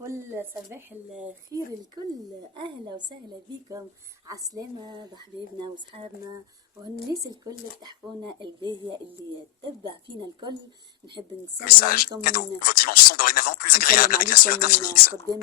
الفل، صباح الخير الكل، أهلا وسهلا بكم عسلامة بحبايبنا وصحابنا والناس الكل اللي تحبونا الباهية اللي تتبع فينا الكل. نحب نسلم عليكم Vos dimanches sont dorénavant plus agréables avec la sueur d'Infinix.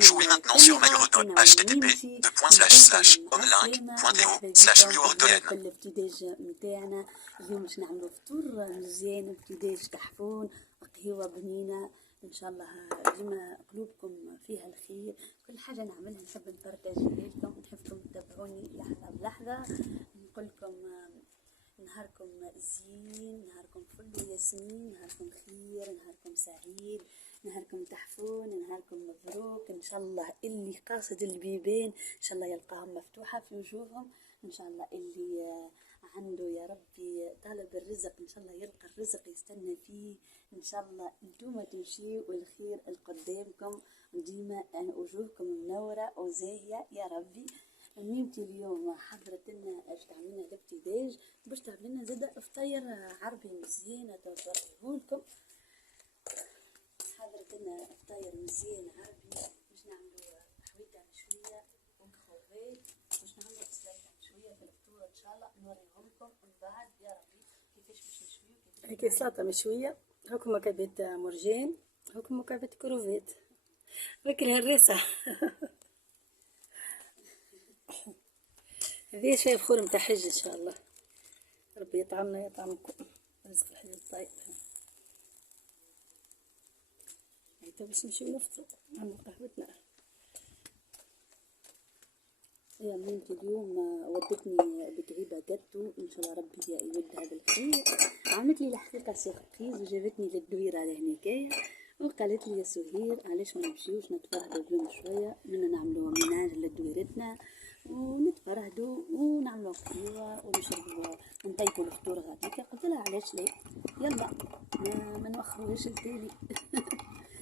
Jouez maintenant sur MyEuroTone. http://online.leo/Leo. في الابتداج متاعنا. اليوم باش نعملوا فطور مزيان، ابتداج تحفون، قهوة بنينة ان شاء الله. ديما قلوبكم فيها الخير، كل حاجه نعملها نحب نبارطاجيها لكم، نحبكم تتابعوني لحظه بلحظه. نقول لكم نهاركم زين، نهاركم فل وياسمين، نهاركم خير، نهاركم سعيد، نهاركم تحفون، نهاركم مبروك. ان شاء الله اللي قاصد البيبان ان شاء الله يلقاهم مفتوحه في وجوههم، ان شاء الله اللي عنده يا ربي طالب الرزق ان شاء الله يلقى الرزق يستنى فيه، ان شاء الله انتوما تمشيوا والخير لقدامكم وديما وجوهكم منوره وزاهيه يا ربي. ميمتي اليوم حضرت لنا باش تعمل لنا الابتداج، باش تعمل لنا زاده فطير عربي مزيان توصفهولكم. حضرت لنا فطير مزيان عربي، باش نعملوا حويته مشويه ومخوات، باش نعملوا سلطه مشويه في الفطور ان شاء الله نوريهم لكم من بعد يا ربي كيفاش باش نشويو. هيك سلطه مشويه، هاكم مكعبات مرجان، هاكم مكعبات كروفات، فاكر هالريسه. هذه شويه بخور متاع حج ان شاء الله، ربي يطعمنا يطعمكم رزق الحج الطيب. هيك باش نمشيو نفطروا نعملوا قهوتنا. يا بنتي اليوم ودتني بتعيبة جاتو ان شاء الله ربي يودها بالخير، عملت لي الحقيقه سيربريز وجابتني للدويره لهناكايا وقالت لي يا سهير علاش ما نمشيوش نتفرهدوا اليوم شويه، منا نعملوا ميناج لدويرتنا ونتفرهدوا ونعملوا قهوه ونشربوا ونطيبوا الفطور غاديكا. قلت لها علاش لا، يلا ما نوخروهاش التالي.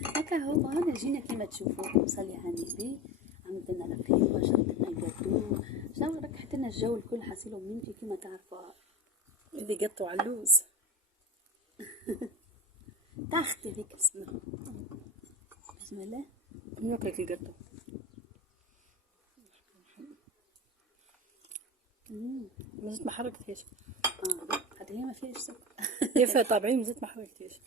هكا هو انا جينا كيما تشوفوا نصلي على النبي، عملت لنا القهوه، شربت لنا الجاتو، شنو ركحت لنا الجو الكل حسيلو ميمتي كيما تعرفوا. هذه قطو على اللوز. تاختي ذيك بسم الله بسم الله ناكلك القطو. مازلت ما حركتهاش. هذه هي ما فيهاش سكر. كيف طابعين مازلت ما حركتهاش.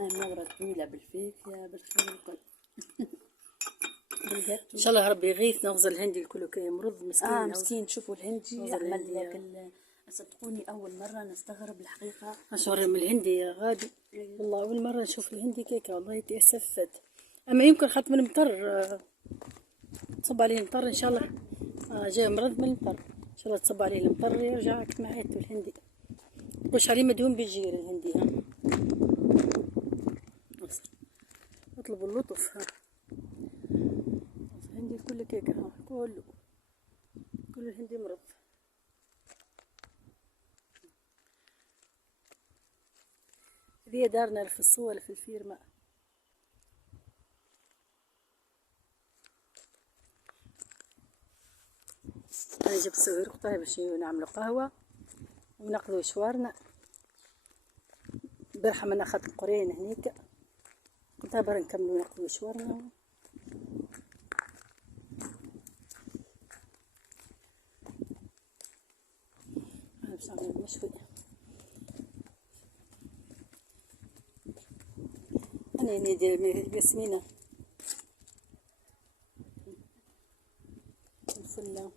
نظرة طويلة بالفاكهة بالخير الكل. ان شاء الله ربي يغيثنا وغزل الهندي الكل كي مرض مسكين. مسكين. شوفوا الهندي عمل لك صدقوني اول مرة نستغرب الحقيقة. اشعر من الهندي يا غادي، والله اول مرة نشوف الهندي كيكه والله تأسفت. اما يمكن خاطر من المطر تصب عليه المطر ان شاء الله. جاي مرض من المطر ان شاء الله تصب عليه المطر يرجع كما عادته الهندي. وش عليه مدهون بالجير الهندي. اطلبوا اللطف. الهندي الكل كيكه كله كل الهندي مرض. هذه دارنا الفصوة ولا في الفيرما. انا جبت سعير قطعي باش نعملوا قهوه وناخذوا شوارنا. البارحه من اخذت القرين هنيك، قلت برا نكملوا ناخذوا شوارنا. انا باش نعمل المشوي. انا ندير ياسمينه الفله.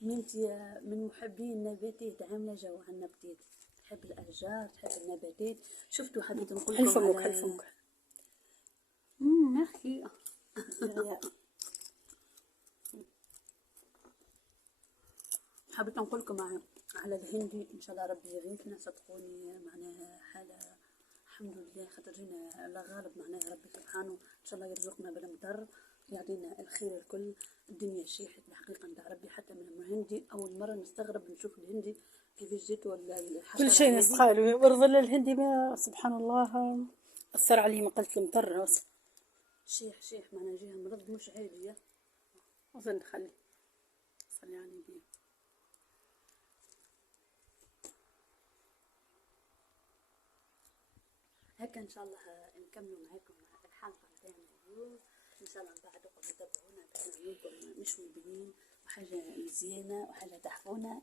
ميمتي من محبين النباتات، عامله جو على النباتات، تحب الاشجار تحب النباتات. شفتوا حبيت نقول لكم على حلفمك نحكي. حبيت نقول لكم على الهندي ان شاء الله ربي يغيثنا صدقوني، معناها حالة الحمد لله خاطر جينا الله غالب، معناها ربي سبحانه ان شاء الله يرزقنا بالمطر يعطينا الخير الكل. الدنيا شيحت الحقيقة نتاع ربي حتى من الهندي، اول مرة نستغرب نشوف الهندي كيفاش جيت ولا الحشرة كل شيء هذه. نسخال والظل الهندي ما سبحان الله أثر عليه ما قلت المطر بس. شيح معناها جيها مرض مش عادي. أظن خلي صلي على النبي. هكا ان شاء الله نكملوا معاكم الحلقه نتاعنا اليوم، ان شاء الله من بعد تتابعونا باش نعمل لكم مشوي بنين وحاجه مزيانه وحاجه تحفونه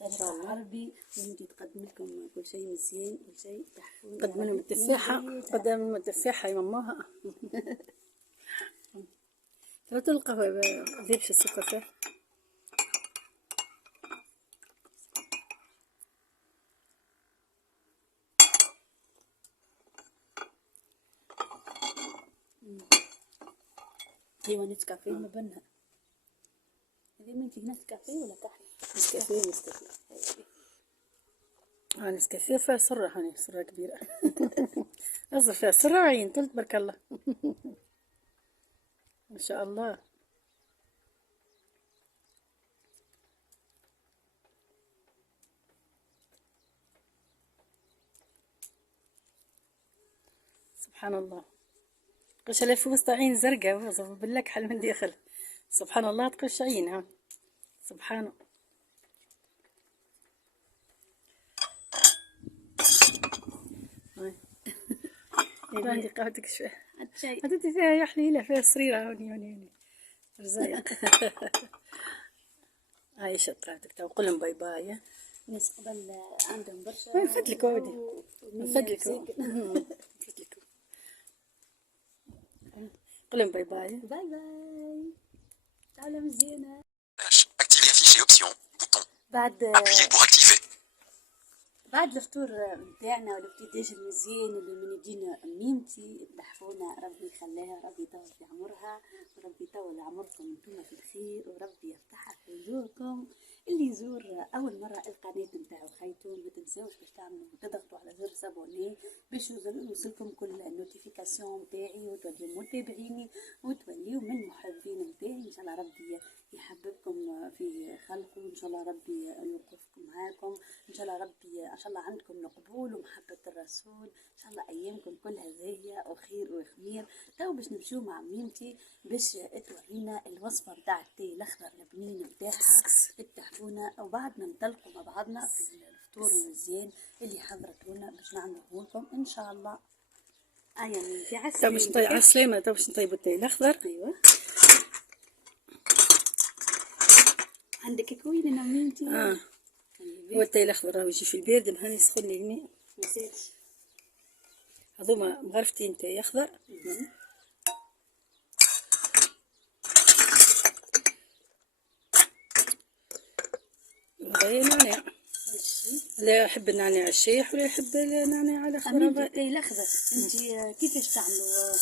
بطريقه عربي، ونجي تقدم لكم كل شيء مزيان، كل شيء تحفون. قدم لهم التفاحة، قدم لهم التفاحة يا ماماها. ترى تلقى ذيبش السكر فيه. ايوا نسكافيه ما بنها هذه منتي نسكافيه ولا كحل؟ نسكافيه. نسكافيه فيها سرة، هاني سرة كبيرة. أصدر فيها سرة عين قلت تبارك الله. ما شاء الله. سبحان الله. قش لي في وسط عين زرقاء باللك حل من داخل. سبحان الله تقش عينها سبحانه. عندي قهوتك شوية عطيتي فيها يا حليلة، فيها سريرة هوني رزايق. عايشة قهوتك تو قولهم باي باي. الناس قبل عندهم برشا من فضلك ودي من فضلك قولهم باي باي. باي باي. تعالوا مزيانة. Activer fichier option. Bouton. Appuyez pour activer. بعد الفطور نتاعنا والابتداج المزيان اللي من يدينا ميمتي تحفونا، ربي يخليها، ربي يطول في عمرها، وربي يطول عمركم انتم في الخير، وربي يفتحها في وجوهكم. اللي يزور اول مره القناه نتاعو خيتون ما تنساوش باش تعملوا تضغطوا على زر سابوني باش يوصلكم كل النوتيفيكاسيون نتاعي، وتوليو متابعيني وتوليو من محبين نتاعي. ان شاء الله ربي يحببكم في خلقه، ان شاء الله ربي يوقفكم معاكم، ان شاء الله ربي ان شاء الله عندكم القبول ومحبه الرسول، ان شاء الله ايامكم كلها زاهيه وخير وخمير. تو باش نمشيو مع ميمتي باش تورينا الوصفه نتاع التاي الاخضر البنين نتاعها تحفونا، وبعدنا ننطلقوا مع بعضنا في الفطور المزيان اللي حضرته لنا باش نعمله لكم ان شاء الله. ميمتي عسلامة. تو باش نطيب عسلامة، تو باش نطيبوا التاي الاخضر. ايوه عندك كوين انا ميمتي. هو التاي الاخضر راهو يجي في البارد مهاني يسخن لي الماء. نسيتش هذوما مغرفتين تاي اخضر. هذا نعناع، لا يحب النعناع الشايح ولا يحب النعناع الاخضر. التاي الاخضر انت كيفاش تعملوا؟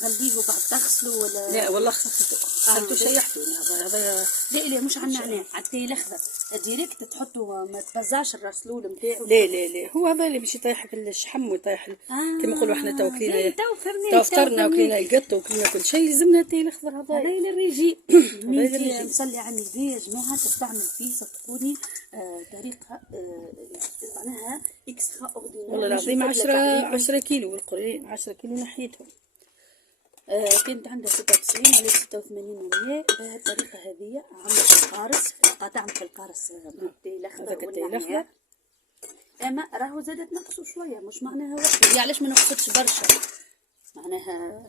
تغليه بعد تغسلوا ولا؟ لا والله خلطو شيحتو. هذا لا مش على النعناع، على التاي الاخضر ديريكت تحطوا ما تبزعش الرسلول نتاعو. لا هو هذا اللي باش يطيح الشحم ويطيح كما نقولوا احنا تو كلينا تو فطرنا وكلينا القط وكلينا كل شيء لازمنا التاي الاخضر. هذا للريجي. ميمتي نصلي على النبي يا جماعه تستعمل فيه صدقوني طريقه معناها اكسترا اوردينير. والله العظيم 10 كيلو والقرين 10 كيلو نحيتهم. كانت عندها 96 ولا 86 و100 بهذه الطريقه هذه. عملت القارص قطعنا في القارص التاي الاخضر والنعناع، اما راهو زادت نقصوا شويه مش معناها واحد. هي علاش ما نقصتش برشا معناها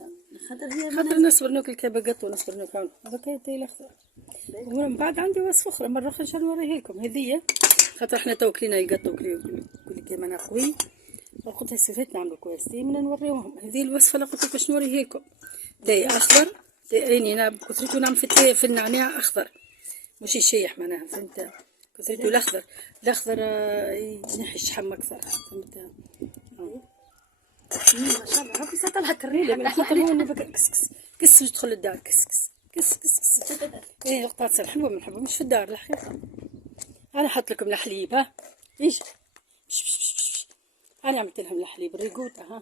خاطر نصبر ناكل كبقط ونصبر ناكل هذا كاين التاي الاخضر. ومن بعد عندي وصفه اخرى مره اخرى ان نوريها لكم. هذه خاطر احنا تو كلينا القط وكلينا كل كيما قوي وقلت استفدت نعملوا كويستين من نوريوهم. هذه الوصفه اللي قلت باش نوريها لكم. تاي اخضر تاي انا بكثرته نعمل في النعناع اخضر مش الشايح معناها فهمت. كثرته الاخضر ينحي الشحم اكثر فهمت. ما شاء الله ربي سطلها كريله من خاطر هو اللي كس تدخل الدار كس ايه القطاط حلوه بنحبها مش في الدار الحقيقه. انا حط لكم الحليب. ها ايش انا عملت لهم الحليب الريقوطه. ها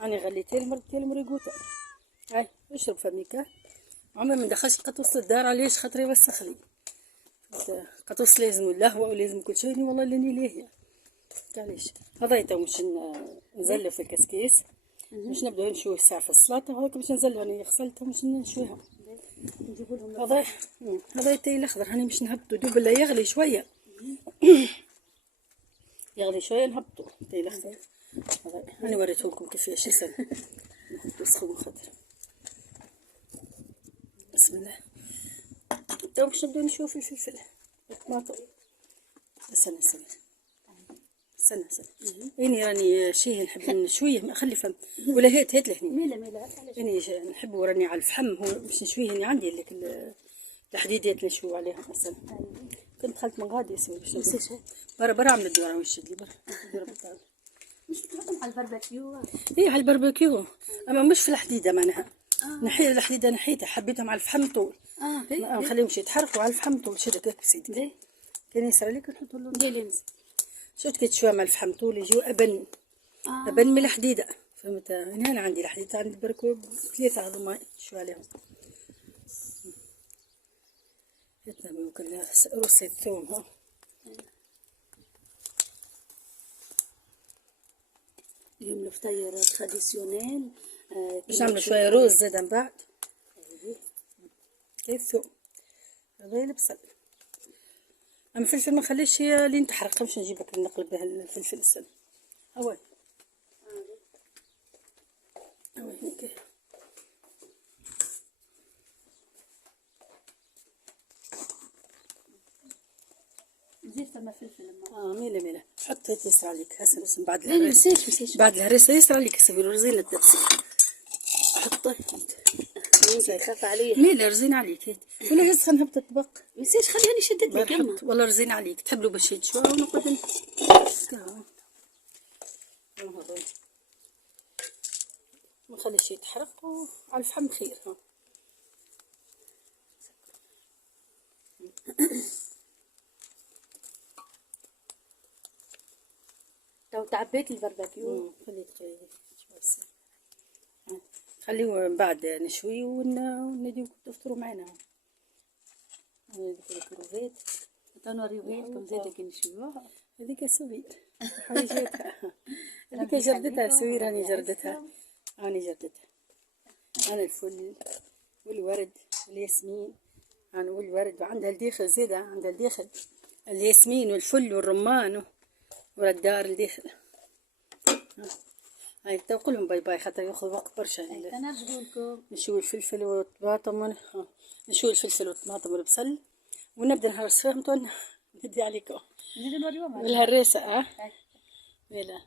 انا غليت لهم مرتين لهم ريقوطه. هاي اشرب فميك. عمري ما دخلش قطوس الدار. علاش؟ خاطر يوسخ لي. قطوس لازم اللهوه ولازم كل شيء. والله اللي ليه علاش. هذا تو مش نزلوا في الكسكيس. مش نبداو نشوي الساعه في السلطه. هذاك باش نزلها. انا غسلتها مش نشويها. نجيبوا لهم هذا التاي الاخضر. هاني مش نهبطو دوب لا يغلي شويه. يغلي شويه نهبطو التاي الاخضر. هاني وريته لكم كيفاش يسوي. نحطو سخون خضر. بسم الله. تو باش نبداو نشوف الفلفل الطماطم. استنى اني راني شي نحب نشويه. خلي فم ولا هات لهني. ميلا اني نحب راني على الفحم. هو باش نشويه هني عندي لك الحديدات اللي نشوي عليهم اصلا. كنت دخلت من غادي يسوي باش برا عمل الدورة ويشد لي برا. مش تحطهم على الباربيكيو؟ ايه على الباربيكيو. اما مش في الحديده معناها. نحي الحديده نحيتها. حبيتهم على الفحم طول. ما نخليهمش يتحرقوا على الفحم طول. شدك هيك سيدي. كان يسرى لك نحطوا له ديلينز. شفت كي تشوى مع الفحم طول يجيو ابن. ابن من الحديده. فهمت؟ يعني انا عندي الحديده عندي البركو 3 هذوما نشوي عليهم. ممكن رص الثوم. ها اليوم الفطير تراديسيونيل. باش نعمل شويه روز زاده من بعد. الثوم هذا البصل. اما الفلفل ما نخليش لين تحرق. باش نجيبك نقلب بها الفلفل السن. هاي هيك. زيد ثم فلفل. ميلا حط هيك يسرى عليك. هسه بس من بعد الهريسه. مسيش بعد الهريسه يسرى عليك. سوي له رزينه التبسيل. حطه خاف عليه. ميلا رزين عليك هيك. ولا جالس نهبط الطبق. مسيش خليني شدت لي كلمه. والله رزين عليك. تحب له باش شويه ونقعد ما نخليش يتحرق. وعلى الفحم خير. ها تو تعبيت الباربيكيو. خليه خليه من بعد نشوي ونديو تفطروا معنا. نديو الكروفيت. تنوريوهالكم زيدا كي نشويوها. هذيك سويت حاجتها. هذيك جردتها سوي. راني جردتها. أنا الفل والورد والياسمين. أنا والورد. وعندها الديخل زيدا. عندها الديخل الياسمين والفل والرمان والدار الديخل. هاي تقولهم باي باي خاطر ياخذ وقت برشا. نرجعوا لكم نشوي الفلفل والطماطم. نشوي الفلفل والطماطم والبصل ونبدا نهرس فيهم. ندي عليكم نزيد نوريوهم بالهريسه. فوالا.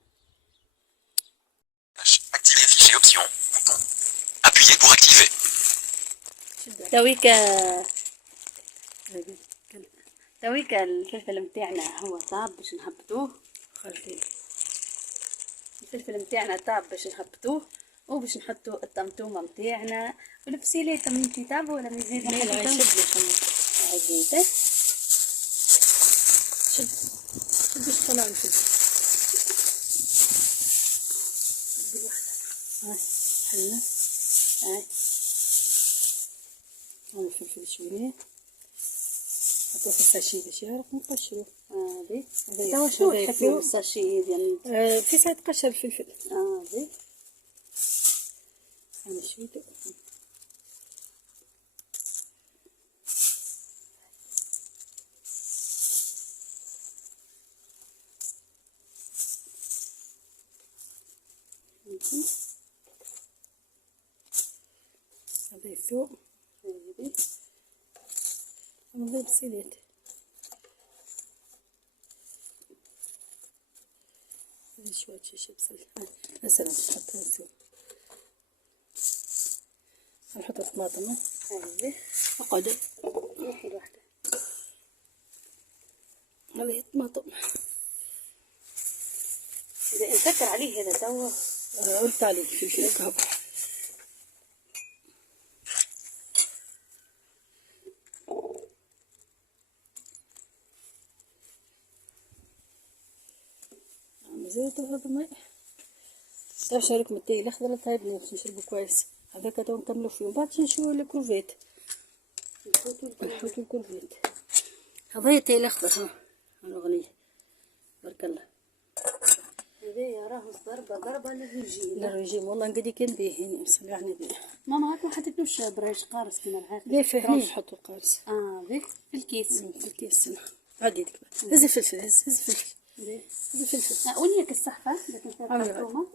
Activer fichier option. Bouton. Appuyez pour activer. تويكا الفلفل متاعنا هو طاب باش نهبطوه. الفلفل متاعنا طاب باش نهبطوه. وباش نحطوا الطمطومه متاعنا والبسيلات. انتي طابوا ولا مازال؟ لا شد لي عزيزه. شد باش طلع الفلفل. هاي حلنا. هاي الفلفل شويه. حطوه في الساشي باش يعرف نقشروه. توا شنو تحطوا الساشي يعني؟ في ساعة قشر الفلفل. زين. أنا شويته. هذا الثوم. من غير بسيلات. هذه شوية شيشة بصل. هسه نحط الثوم. نحط الطماطم. اقعد واحدة واحدة. هذه الطماطم. إذا نسكر عليه هذا توا. قلت عليه الفلفل الكهوة. زيت وهذا الماء. طيب شارك من التاي الاخضر طيبني باش نشربو كويس. هذاك تو نكملو فيه، ومن بعد نشوفو الكروفيت. الحوت والكروفيت. هذايا التاي الاخضر ها غليه بارك الله. هذايا راهو ضربة للرجيم. للرجيم والله نقدي كان بيه هنا صلي على النبي. ماما هاك ما حطيتلوش براش قارص كيما العادة. لا فيه نحطو قارص. ذاك في الكيس. في الكيس عاد يدك هز الفلفل هز الفلفل. هز الفلفل. وين هيك الصحفة لكن فيها الخرطومة.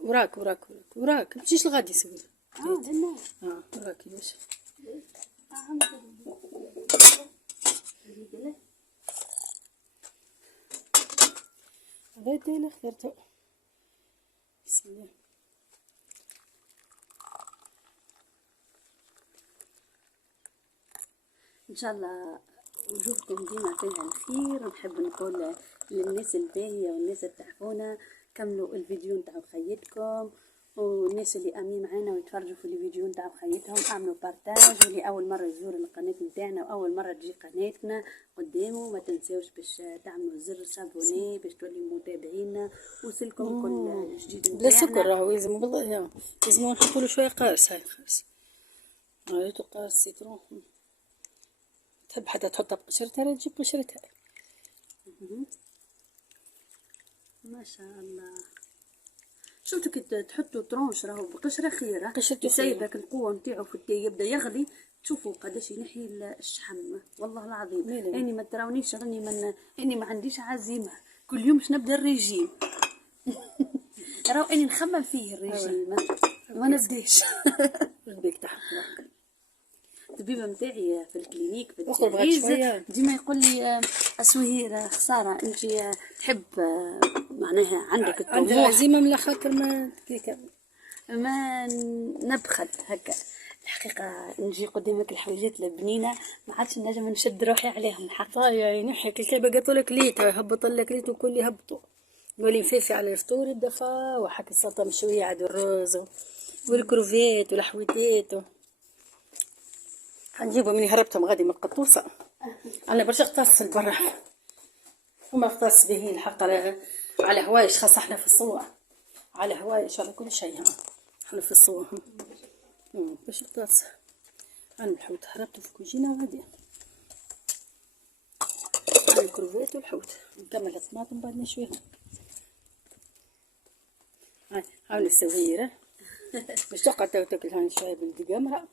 وراك متمشيش لغادي يسوي. لنا. وراك يا باشا. هذا اللي اخترته. بسم الله. ان شاء الله وجوهكم ديما فيها الخير، ونحب نقول للناس الباهية والناس اللي تحبونا كملوا الفيديو نتاع خيتكم، والناس اللي امنين معانا ويتفرجوا في الفيديو نتاع خيتهم اعملوا بارتاج، واللي اول مره يزور القناه نتاعنا واول مره تجي قناتنا قدامه ما تنساوش باش تعملوا زر سابوني باش توليو متابعينا وصلكم كل جديد نتاعنا. بلا سكر راهو لازم والله لازم نحطوا له شويه قارص. هاي قارص ريتو قارص سيترون. تحب حتى تحطها بقشرتها لا تجيب قشرتها. ما شاء الله. شفتوا كي تحطوا طرونش راهو بقشره خيره، قشرته يسيبك القوه نتاعو في التاي يبدا يغلي، تشوفوا قداش ينحي الشحم والله العظيم. اني ما تراونيش اني ما عنديش عزيمه كل يوم باش نبدا الريجيم. راهو اني نخمم فيه الريجيم ما نبداش. ربيك تحت الطبيب نتاعي في الكلينيك في التجهيز ديما يقول لي اسوهير خساره انت تحب معناها عندك الطموح عندي العزيمه من الاخر ما كيكا ما نبخل هكا. الحقيقه نجي قدامك الحويجات البنينه ما عادش نجم نشد روحي عليهم الحق. يا نحيك الكلبه قالت لك ليت هبط لك ليت وكل يهبطوا نولي مفيفي على الفطور الدفا وحكي السلطه مشويه عاد الرز والكروفيت والحويتات حنجيبهم مني هربتهم غادي من القطوسه. انا برشا اغتص البرا وما اغتص به الحق على هوايش خاصة احنا في الصوع على هوايش على كل شيء احنا في الصوع باش اغتص. انا الحوت هربته في كوجينه غادي انا الكروفيت والحوت نكمل الطماطم بعد نشويهم. هاي عاوني السويره باش تقعد تاكل هاني شويه بالدقامره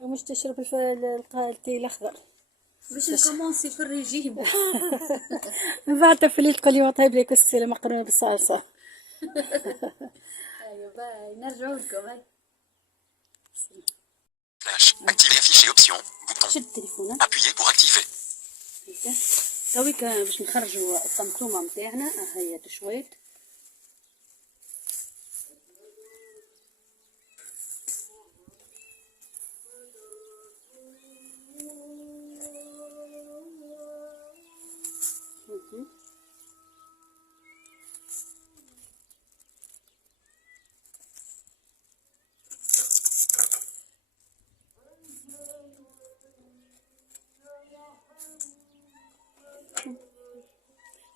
ومش تشرب التاي الاخضر باش نكومونسي في الريجيم. من بعد تفليت تقول لي طيب لي كسكسي مقرونه بالصلصه. ايوه باي نرجعوا لكم. هاي Flash. Activer afficher option. Bouton. شد التليفون. Appuyez pour activer. تويك باش نخرجوا الطمطومه نتاعنا هي تشويت.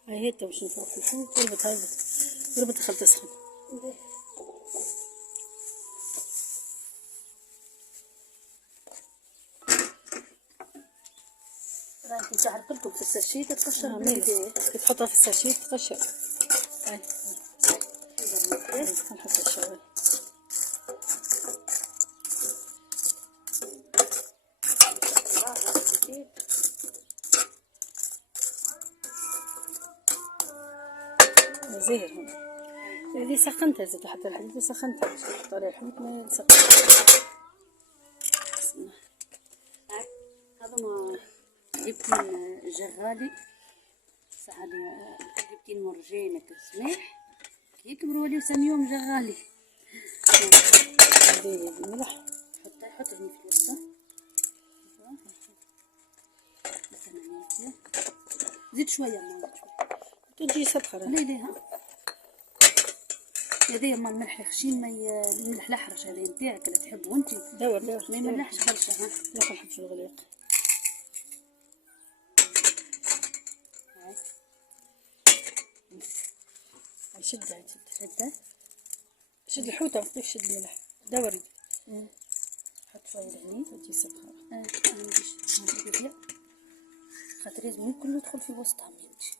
هاي هيتا باش نفرقو شوف قربت هاي قربت خل تسخن. راح نجعل لكم في الساشيت تقشر باليدين كي تحطها في الساشيت تقشر. هاي نحط الشغل زهر هون اللي سخنتها زدت حتى الحديد سخنتها باش نحط عليها الحوت ما يلصق. هذا ما جبتين جغالي ساعة جبتين مرجانك سماح يكبروا وليو سميهم جغالي. ندير الملح حط هني في الوسط زيد شوية ماما تجي سبخة ليه ها هذايا مال الملح الخشين ما الملح الاحرش هذا نتاعك اللي تحبه انت دور ما يملحش برشا. ها لا نحط في الغليق شدها شد الحوتة، ما تقدرش شد الملح. دوري حط شوية هني. تجي سبخة. أنا مديش هادي خاطر لازم كله يدخل في وسطها ما يمشي.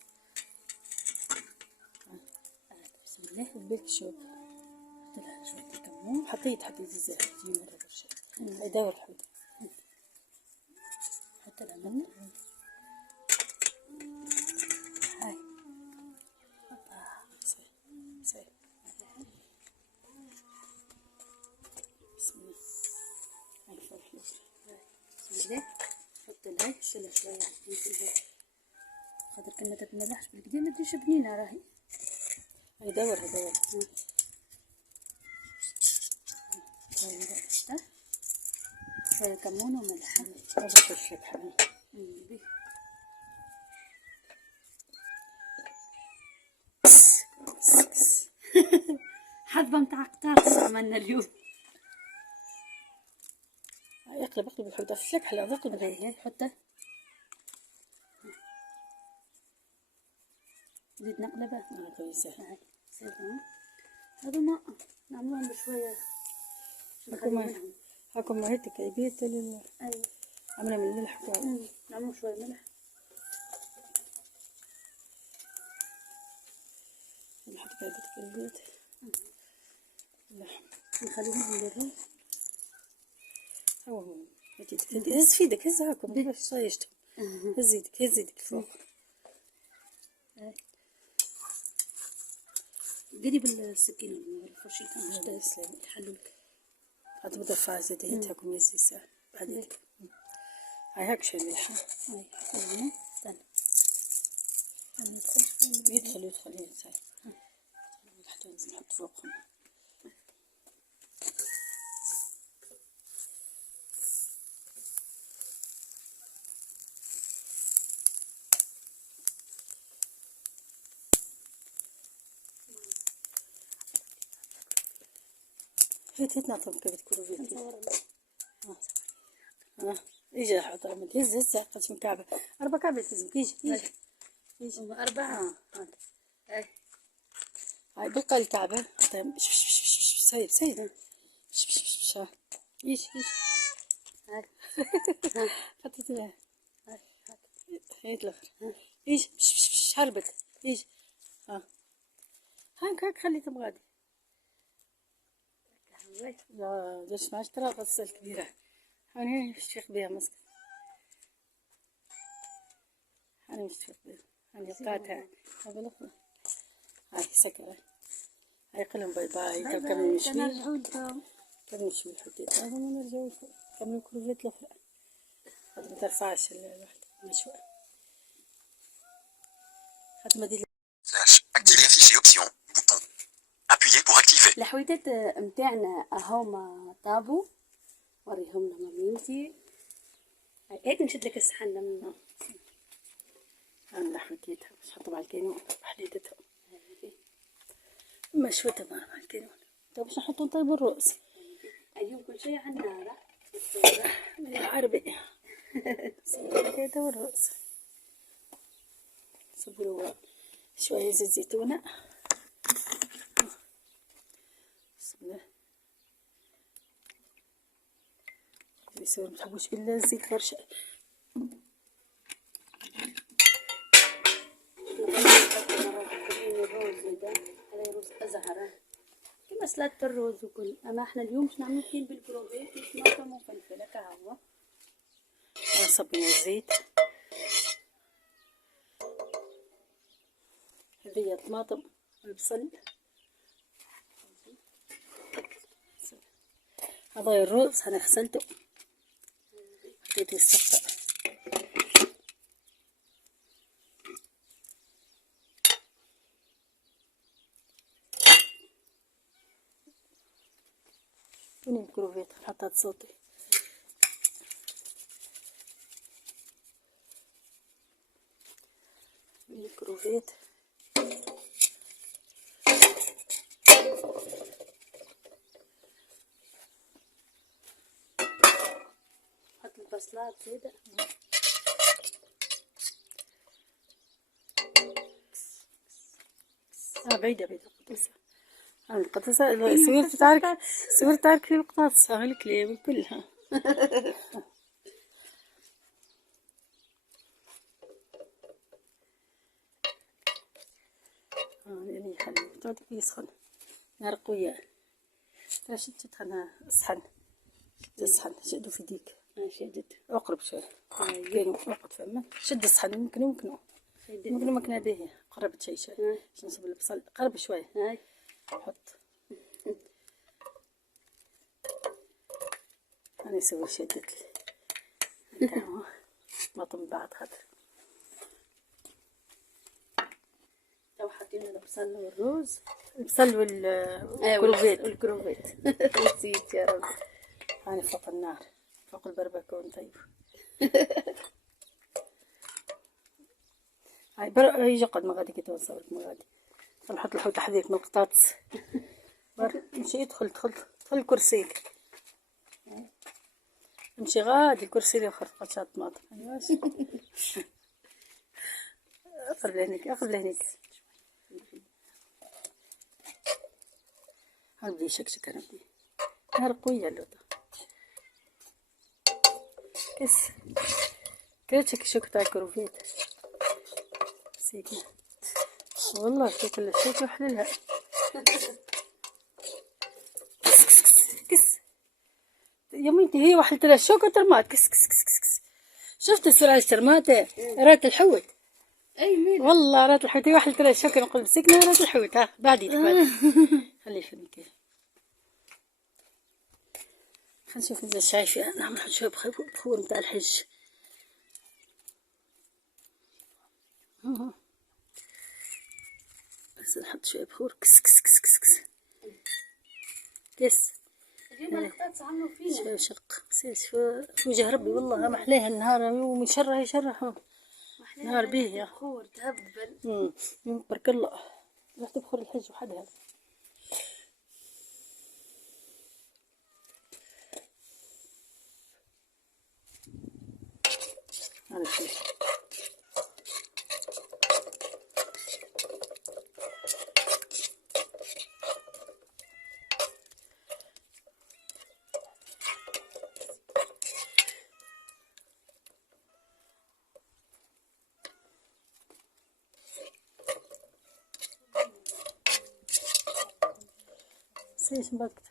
بسم الله. البيك شوك. حط لها شوية كمون. حطيت الزيت تجي مرة برشا. هاي دور الحوتة. حط لها ملح. هاي سهل. بسم الله. هاي فرحي. بسم الله. حط لها شيلها شوية خاطر كنا تتملحش بالكدا ما تجيش بنينة راهي. هاي دور. شوية كمون وملح. ما بخش لك حبيبي. حظة متاع قطاس عملنا اليوم. اقلب الحوتة في شك حلا اقلب هاي حطه. زيد نقلبه. كويسة. هاي سهلة. هذا ما نعملهم بشوية. هاكم ما هيك كيبيت أيوة. عملنا من الملح. نعملهم شوية ملح. نحط كيبيت اللحم. نخليهم يديروا. هو هز في يدك هز هاكم باش صايشتم. هز يدك فوق. ديري بالسكينة ولا بالفرشيطة باش تسلم. يحلولك. هاد بدا فازة هاكم يزي ساعة بعدين. هاي هاك شوي ملح. هاي استنى. يدخل يساعد. حتى نحط فوقهم. هيت نعطيهم كيف تكونوا يجي احط لما تهز قلت من كعبة 4 كعبة لازم يجي 4. هاي بقى الكعبة سايب يجي حطيت لها هيت الاخر يجي هربت يجي هاك خليتهم غادي. لا درت مع 10 غسالة كبيرة. هاني نشتفق بها مسك. هاني نشتفق بها. هاني قطعتها. هذا الأخرى. هاي سكرة. هاي قلهم باي كملوا نشوي. كملوا نشوي حطيت. هذا ما نرجعوا كملوا الكروفيت الأخرى. هذا ما ترفعش الواحد مشوي. هذا ما دي. Activer fichier option. Bouton. Appuyez pour activer. الحويدات متاعنا هما طابو. وريهم لهم مامتي. هيك نشد لك الصحن منه. أنا حكيتها بس حطوا مع الكينون بحديدتها. مشوتها مع الكينون. طيب باش نحطوا نطيبوا الرز. اليوم كل شيء على النار. عربي. كده والرز. صبروا شوية زيت زيتونة. بسم الله. يصير متحبوش بالزيت برشا. الرز أزهر كما سلطة الرز وكل. أما احنا اليوم باش نعملو كين بالكروفيت وطماطم وفلفل هكا هو. صبنا الزيت. هذه الطماطم والبصل. هذا الرز أنا غسلته حطيته السقة. وين الكروفيت حطيت صوتي. الكروفيت حط البصلات زيادة. بعيدة القطيسة. القطيسة صورت تعرف في القطاطس الكليب كلها. اللي يخلي تعطيك يسخن نار قوية. ترى شدت أنا الصحن شدوا في يديك. شدت. اقرب شوي. كاين وقت فما شد الصحن يمكن مكنه به. قربت شوي باش نصب البصل. قرب شوي. حط. أنا نسوي شدت بطن بعض خاطر. تو حاطين البصل والروز. البصل والكروفيت. نسيت يا رب. هاني فوق النار فوق البربكون. طيب هاي يجي قد ما غادي كي توصلك ما غادي نحط الحوت حذيك من القطاطس. مشي ادخل كرسيك. نمشي غادي الكرسي اللي اخر قطعة طماطم. اقرب لهنيك هنبدي يشكشك. انا بدي نار قوية اللوطة. كيف شك تاع الكروفيت سيكي والله شوف الشيك وحللها. كس يا بنتي هي وحلت لها الشوكة ترمات. كس شفت السرعة ترمات رات الحوت. اي مين والله رات الحوت. هي وحلت لها الشوكة نقول مسكنا رات الحوت. ها بعدي خلي فمك. خلينا نشوف إذا شايفة. نعمل شوية بخور متاع الحج. بس نحط شوية بخور. كس اليوم القطاطس عملوا فينا شوية شق. في وجه ربي والله ما محليها النهار ومن شرها يشرح نهار بيه يا بخور تهبل. بارك الله. رحت بخور الحج وحدها. هذا الشيء سيش مبكت.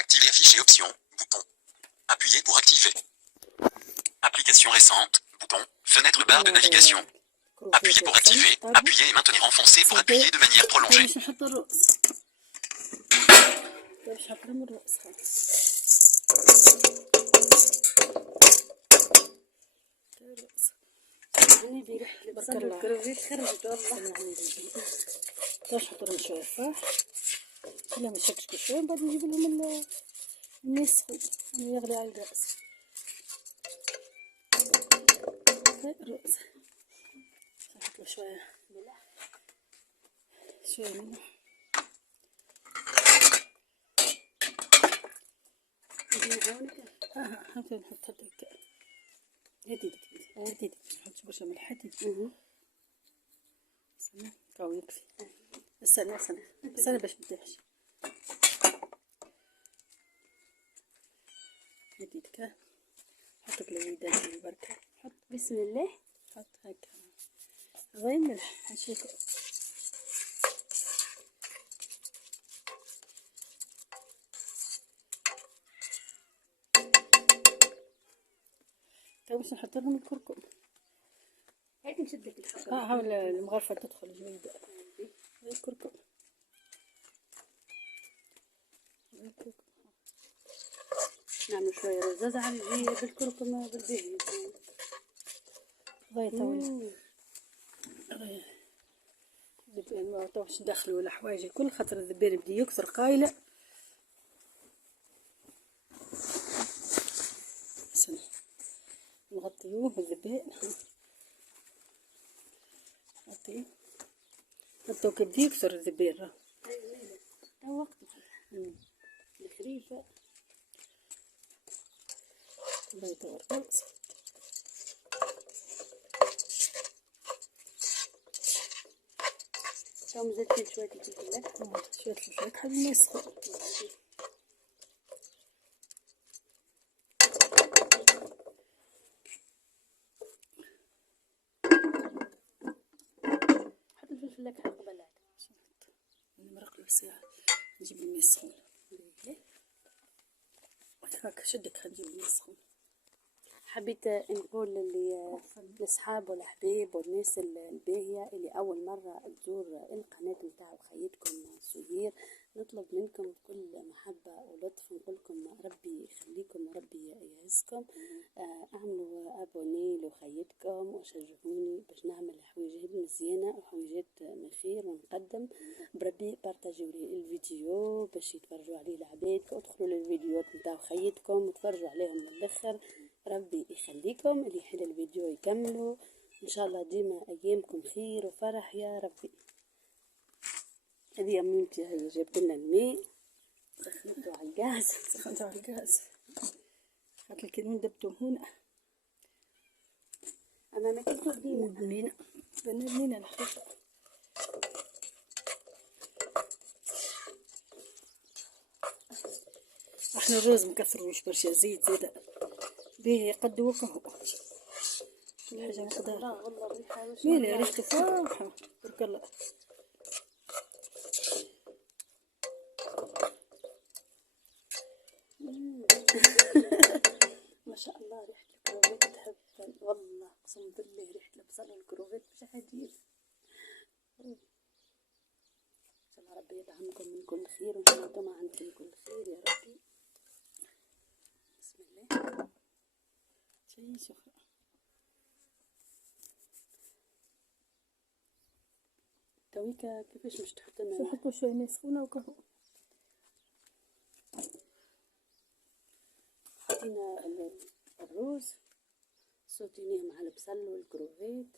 Activer afficher option, bouton. Appuyez pour activer. Application récente, bouton. Fenêtre barre de navigation. Appuyez pour activer. Appuyez et maintenir enfoncé pour appuyer de manière prolongée. باش نحط الرأس. باش نحط لهم الرأس. هني بريحة البصل والكروفيت خرجت والله. باش نحط لهم شوية فاح. خليهم يشكشكوا شوية بعد نجيب لهم يسخن يغلي على الرأس. الرأس نحط له شوية ملح. هاكا نحط هكا. هديك نحط برشا ملح. استنى كاو يكفي. استنى باش متيحش. هديك حط الويدات البركة. حط بسم الله. حط هكا غير ملح نشوف. باش نحط لهم الكركم. هاك نشدك الحقة. حاول المغرفة تدخل جيدة. الكركم. نعمل شوية رزاز على بالكركم بالبهي. الله يطول. الذبان ما توش ندخلوا الحوايج الكل خاطر الذبان بدا يكثر قايلة. عشان نغطيوه بالذبيح. نغطيه حتى كبدي يكثر الذبيح راه. تو وقت الخريفة الله يطول خالص. تو مازال فيه شوية الفلفل الأكحل. شوية الفلفل الأكحل ما يسخن. حط الفلفل الأكحل قبل هذا. المرق ساعة نجيب الماء السخون. هاك شدك نجيب الماء السخون. حبيت نقول للأصحاب والأحباب والناس الباهية اللي أول مرة تزور القناة متاع خيتكم سهير، نطلب منكم بكل محبة ولطف نقول لكم ربي يخليكم وربي يعزكم. اعملوا ابوني لخيتكم وشجعوني باش نعمل حويجات مزيانة وحويجات من خير ونقدم. بربي بارتاجيو لي الفيديو باش يتفرجوا عليه العباد، ادخلوا للفيديوهات متاع خيتكم وتفرجوا عليهم للاخر. ربي يخليكم، اللي يحل الفيديو يكملوا ان شاء الله. ديما ايامكم خير وفرح يا ربي. هذه أميمتي هي جابت لنا الماء سخنته على الغاز. سخنته على الغاز. هات الكنون دبتهم هنا. أما ما كنتو بنينة بنينة الحقيقة. احنا الرز مكثروش برشا زيت زيادة بيه يقدو وكهو كل حاجة مقدار. والله ريحة ميلي ريحته فاحة تبارك الله. ما شاء الله ريحة الكروفيت تحب والله اقسم بالله ريحة البصل والكروفيت مش عجيب. ان شاء الله ربي يطعمكم من كل خير وان شاء الله انتم عندكم كل خير يا ربي. بسم الله. شيء شكرا. تويكا كيفاش مش تحط لنا؟ نحطوا شوية ماء سخونة وكهو. حطينا الروز صوتيناه مع البصل والكروفيت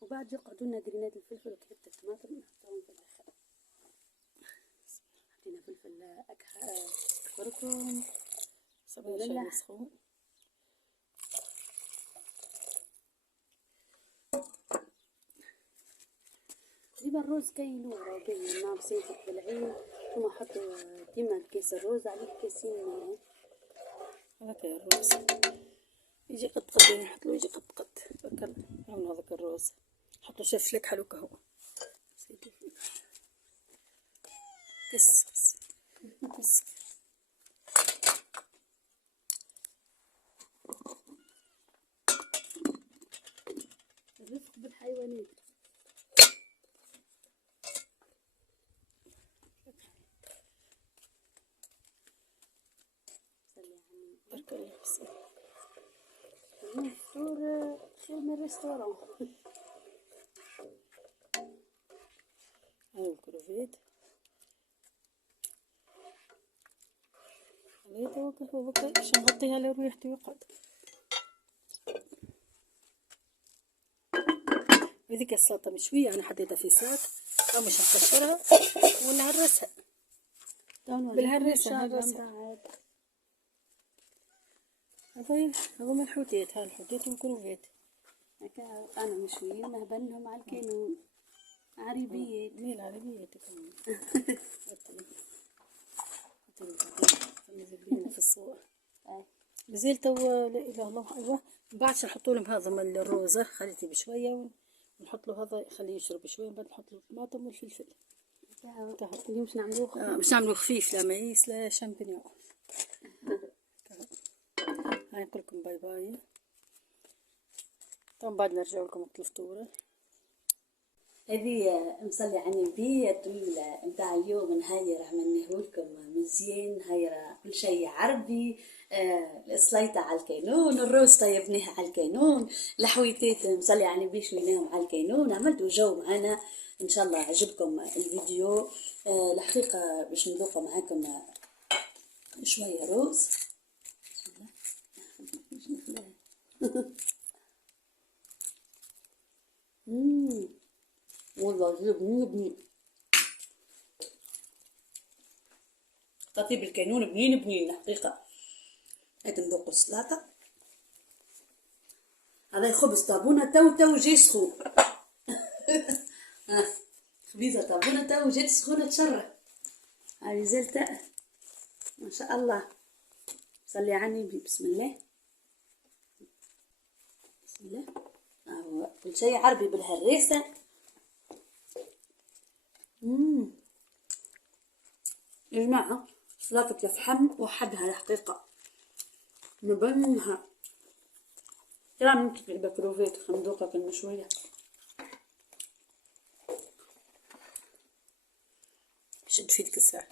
وبعد يقعدوا لنا جرينات الفلفل وكبة الطماطم نحطهم في الاخر. حطينا فلفل اكحل كركم شوية سخون. ديما الروز كاينو راه باين ناقصين في العين. ثم حطوا ديما كيس الروز عليه كيسين. هذاك الروز يجي قد قد يعني نحط له يجي قد قد تبارك الله. نعملوا هذاك الروز نحطوا شوية فلفل أكحل وكهو. كس كس كس. الرفق بالحيوانات. بارك الله فيك. الفطور خير من الريستوران. هاو الكروفيت خليته وكهو بكا باش نغطيها لو ريحته يقعد. هذيك السلطة مشوية أنا حطيتها في ساك أو مش هكسرها ونهرسها بالهرسة. هذا من الحوتيت. ها الحوتيت والكروفيت هكا أنا مشويين نهبنهم على الكانون عربيات. مين عربية تكون في الصور مازال تو لا إله إلا الله. أيوة بعد نحطوا لهم هذا من الروزة خليته بشوية ونحط له هذا خليه يشرب شوية بعد نحط له الطماطم والفلفل. اليوم باش نعملوه خفيف. باش نعملوه خفيف لا مايس لا شامبينيون. هاي نقول لكم باي باي. طبعا بعد نرجع لكم وقت الفطور. هذه مصلي على النبي الطويلة متاع اليوم نهاية عملناه لكم مزيان. هاي كل شيء عربي. السليطة على الكانون، الروز طيبناها على الكانون، الحويتات مصلي على النبي شويناهم على الكانون. عملتوا جو معنا ان شاء الله عجبكم الفيديو. الحقيقة باش نذوق معاكم شوية روز. والله بنين. تطيب الكينون بنين الحقيقة. هاك نذوقو السلاطة. هذا خبز طابونة تو جاي سخون. خبيزة طابونة تو جات سخونة تشرح. هاي زلتة ما شاء الله. صلي على النبي. بسم الله. بسم الله. كل شيء عربي بالهريسة. يا جماعة سلطة الفحم وحدها الحقيقة مبنها. ترى ممكن في البكروفيت خندوقة المشوية. شد في يدك الساعة.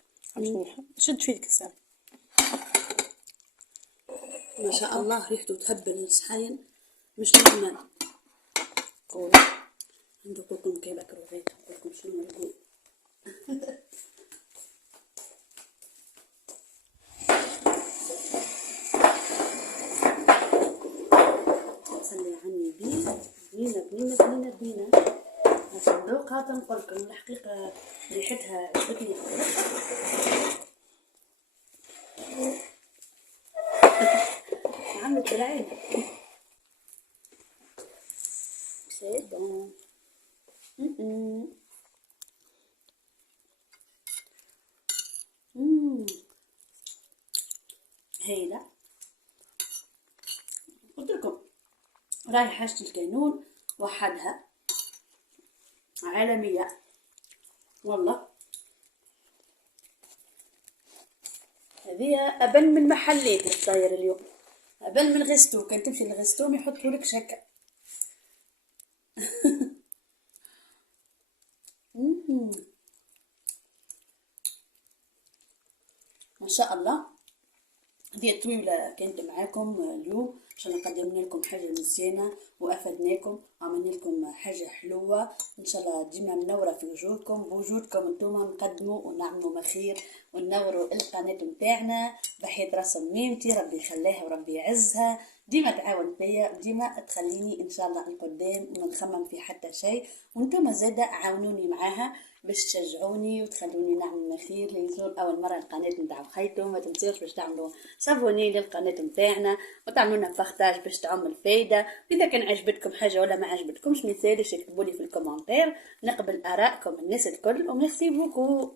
شد في يدك الساعة. ما شاء الله ريحته تهبل الصحاين مش نورمال. قولوا ندوقلكم كي بكروفيت نقولكم شنو نقول. صلي على النبي. بنينة الصندوق هذا نقولكم الحقيقة ريحتها عجبتني. عملت بالعين. سي بون. هيدا قلت لكم راهي حاجة الكينون وحدها عالمية والله. هذه أبل من محلات الصاير اليوم، أبل من غستو. كان تمشي لغستو يحطوا لك شكا. ما شاء الله. هذه الطويلة كانت معاكم اليوم عشان قدمنا لكم حاجة مزيانة وافدناكم، عملنا لكم حاجة حلوة ان شاء الله ديما منورة في وجودكم. بوجودكم انتم نقدموا ونعملوا مخير ونوروا القناة متاعنا. بحياة راس ميمتي ربي يخليها وربي يعزها، ديما تعاون فيا وديما تخليني ان شاء الله القدام وما نخمم في حتى شيء، وانتم زاده عاونوني معاها باش تشجعوني وتخلوني نعمل مخير. اللي يزور اول مره القناه نتاع خيتو ما تنسوش باش تعملوا سابوني للقناه نتاعنا وتعملوا لنا بارطاج باش تعم الفايده. اذا كان عجبتكم حاجه ولا ما عجبتكمش ما تنساوش تكتبوا لي في الكومنتير، نقبل ارائكم الناس الكل. وميرسي بوكو.